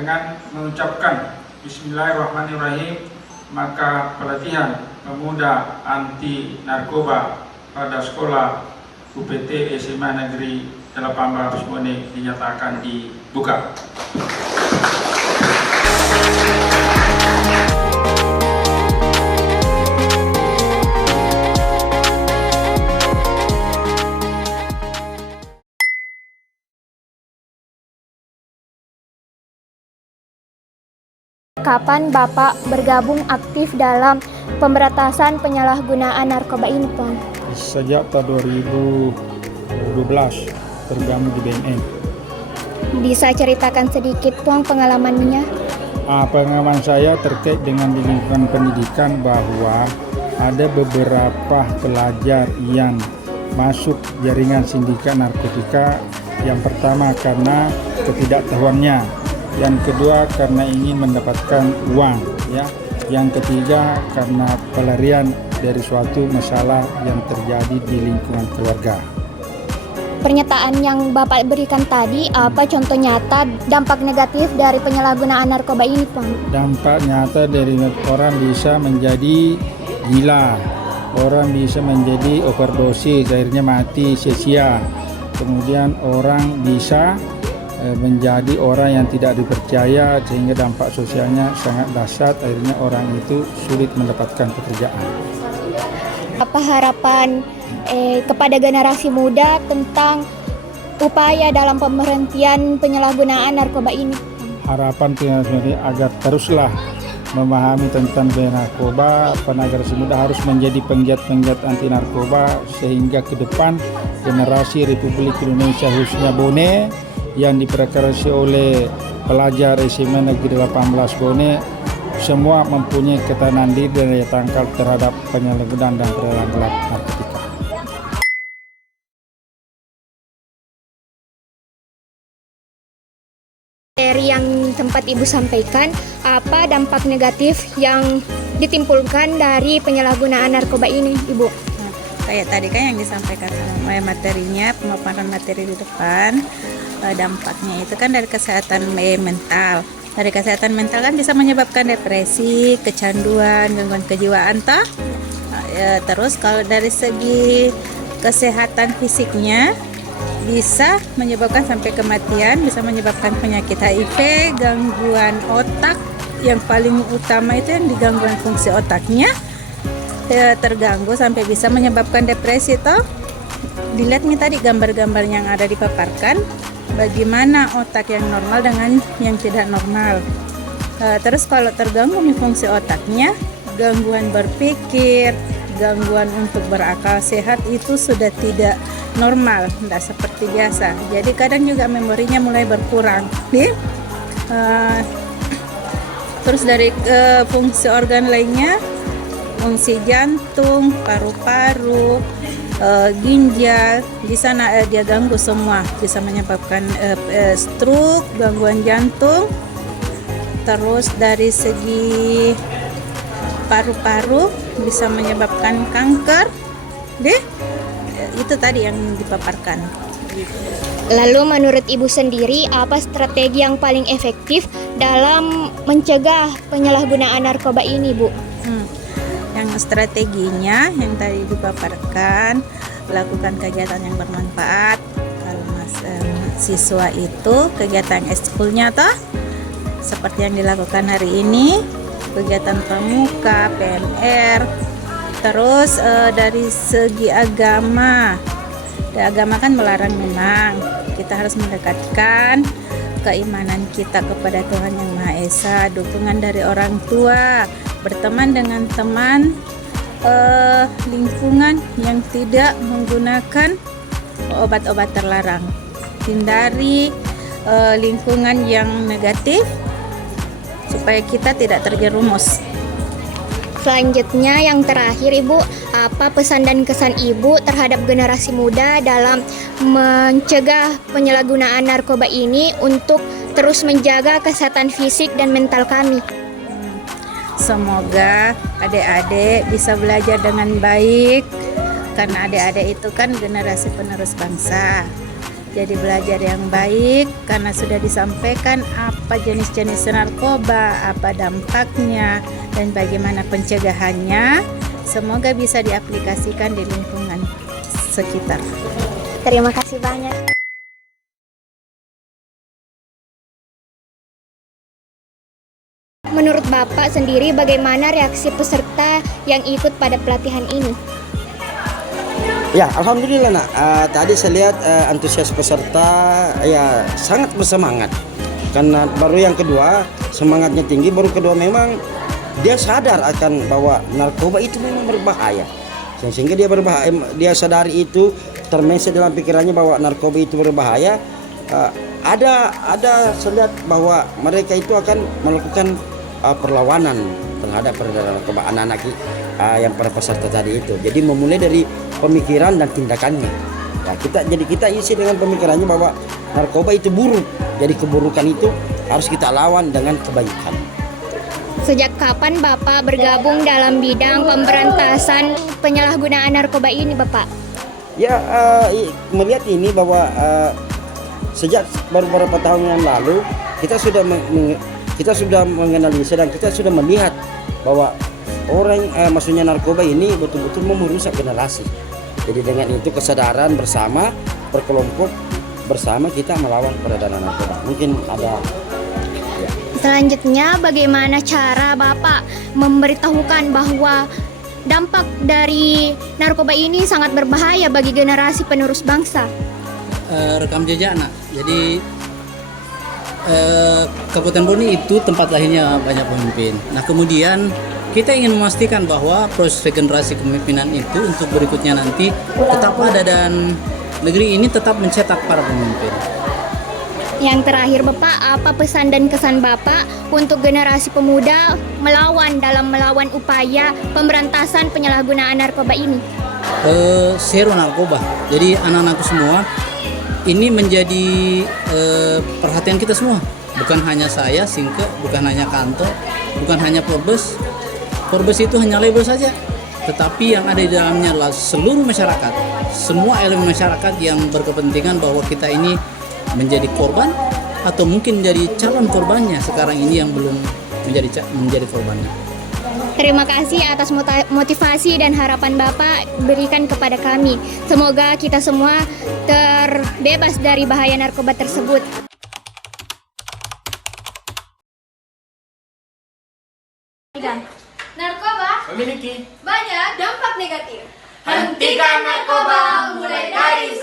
dengan mengucapkan Bismillahirrahmanirrahim, maka pelatihan pemuda anti narkoba pada sekolah UPT SMA Negeri 18 Bone dinyatakan dibuka. Kapan Bapak bergabung aktif dalam pemberantasan penyalahgunaan narkoba ini, Pong? Sejak tahun 2012 tergabung di BNN. Bisa ceritakan sedikit, Pong, pengalamannya? Pengalaman saya terkait dengan di lingkungan pendidikan bahwa ada beberapa pelajar yang masuk jaringan sindikat narkotika. Yang pertama karena ketidaktahuannya, yang kedua karena ingin mendapatkan uang, ya. Yang ketiga karena pelarian dari suatu masalah yang terjadi di lingkungan keluarga. Pernyataan yang Bapak berikan tadi, apa contoh nyata dampak negatif dari penyalahgunaan narkoba ini, Pong? Dampak nyata dari orang bisa menjadi gila, orang bisa menjadi overdosis, akhirnya mati sia-sia. Kemudian orang bisa menjadi orang yang tidak dipercaya sehingga dampak sosialnya sangat dahsyat, akhirnya orang itu sulit mendapatkan pekerjaan. Apa harapan kepada generasi muda tentang upaya dalam pemberhentian penyalahgunaan narkoba ini? Harapan generasi agar teruslah memahami tentang bahaya narkoba, generasi muda harus menjadi penggiat-penggiat anti narkoba sehingga ke depan generasi Republik Indonesia khususnya Bone yang diperkarasi oleh pelajar SMA Negeri 18 Bone semua mempunyai ketahanan diri dan daya tangkal terhadap penyalahgunaan dan peredaran gelap narkotika. Dari yang sempat Ibu sampaikan, apa dampak negatif yang ditimbulkan dari penyalahgunaan narkoba ini, Ibu? Kayak tadi kan yang disampaikan materinya, pemaparan materi di depan, dampaknya itu kan dari kesehatan mental. Dari kesehatan mental kan bisa menyebabkan depresi, kecanduan, gangguan kejiwaan toh. Terus kalau dari segi kesehatan fisiknya bisa menyebabkan sampai kematian, bisa menyebabkan penyakit HIV, gangguan otak, yang paling utama itu yang di gangguan fungsi otaknya terganggu sampai bisa menyebabkan depresi toh. Dilihat nih tadi gambar-gambar yang ada dipaparkan, bagaimana otak yang normal dengan yang tidak normal. Terus kalau terganggu nih fungsi otaknya, gangguan berpikir, gangguan untuk berakal sehat itu sudah tidak normal, tidak seperti biasa. Jadi kadang juga memorinya mulai berkurang. Terus dari fungsi organ lainnya, fungsi jantung, paru-paru, ginjal, di sana dia ganggu semua, bisa menyebabkan stroke, gangguan jantung. Terus dari segi paru-paru bisa menyebabkan kanker. Itu tadi yang dipaparkan. Lalu menurut Ibu sendiri, apa strategi yang paling efektif dalam mencegah penyalahgunaan narkoba ini, Bu? Yang strateginya yang tadi dipaparkan, lakukan kegiatan yang bermanfaat. Kalau siswa itu kegiatan ekskulnya toh seperti yang dilakukan hari ini, kegiatan pramuka, PMR. Terus dari segi agama kan melarang, memang kita harus mendekatkan keimanan kita kepada Tuhan Yang Maha Esa, dukungan dari orang tua, berteman dengan teman lingkungan yang tidak menggunakan obat-obat terlarang, hindari lingkungan yang negatif supaya kita tidak terjerumus. Selanjutnya yang terakhir, Ibu, apa pesan dan kesan Ibu terhadap generasi muda dalam mencegah penyalahgunaan narkoba ini untuk terus menjaga kesehatan fisik dan mental kami? Semoga adik-adik bisa belajar dengan baik, karena adik-adik itu kan generasi penerus bangsa. jadi belajar yang baik karena sudah disampaikan apa jenis-jenis narkoba, apa dampaknya, dan bagaimana pencegahannya. Semoga bisa diaplikasikan di lingkungan sekitar. Terima kasih banyak. Menurut Bapak sendiri, bagaimana reaksi peserta yang ikut pada pelatihan ini? Ya, alhamdulillah nak. Tadi saya lihat antusias peserta ya sangat bersemangat. Karena baru yang kedua semangatnya tinggi, baru kedua memang dia sadar akan bahwa narkoba itu memang berbahaya. Sehingga dia berbahaya, dia sadari itu, termenset dalam pikirannya bahwa narkoba itu berbahaya. Ada saya lihat bahwa mereka itu akan melakukan perlawanan terhadap peredaran narkoba anak-anak yang para peserta tadi itu. Jadi memulai dari pemikiran dan tindakannya. Ya, kita isi dengan pemikirannya bahwa narkoba itu buruk. Jadi keburukan itu harus kita lawan dengan kebaikan. Sejak kapan Bapak bergabung dalam bidang pemberantasan penyalahgunaan narkoba ini, Bapak? Ya, melihat ini bahwa sejak beberapa tahun yang lalu kita sudah menganalisa dan kita sudah melihat bahwa maksudnya narkoba ini betul-betul merusak generasi. Jadi dengan itu kesadaran bersama, berkelompok bersama kita melawan peredaran narkoba. Mungkin ada. Ya. Selanjutnya, bagaimana cara Bapak memberitahukan bahwa dampak dari narkoba ini sangat berbahaya bagi generasi penerus bangsa? Rekam jejak nak. Jadi Kabupaten Boni itu tempat lahirnya banyak pemimpin. Nah kemudian kita ingin memastikan bahwa proses regenerasi kepemimpinan itu untuk berikutnya nanti tetap ada dan negeri ini tetap mencetak para pemimpin. Yang terakhir Bapak, apa pesan dan kesan Bapak untuk generasi pemuda melawan upaya pemberantasan penyalahgunaan narkoba ini? Zero narkoba. Jadi anak-anakku semua, ini menjadi perhatian kita semua. Bukan hanya saya, Singke, bukan hanya kantor, bukan hanya Porbes. Porbes itu hanya label saja. Tetapi yang ada di dalamnya adalah seluruh masyarakat. Semua elemen masyarakat yang berkepentingan bahwa kita ini menjadi korban atau mungkin menjadi calon korbannya sekarang ini yang belum menjadi korbannya. Terima kasih atas motivasi dan harapan Bapak berikan kepada kami. Semoga kita semua terbebas dari bahaya narkoba tersebut. Narkoba memiliki banyak dampak negatif. hentikan narkoba mulai dari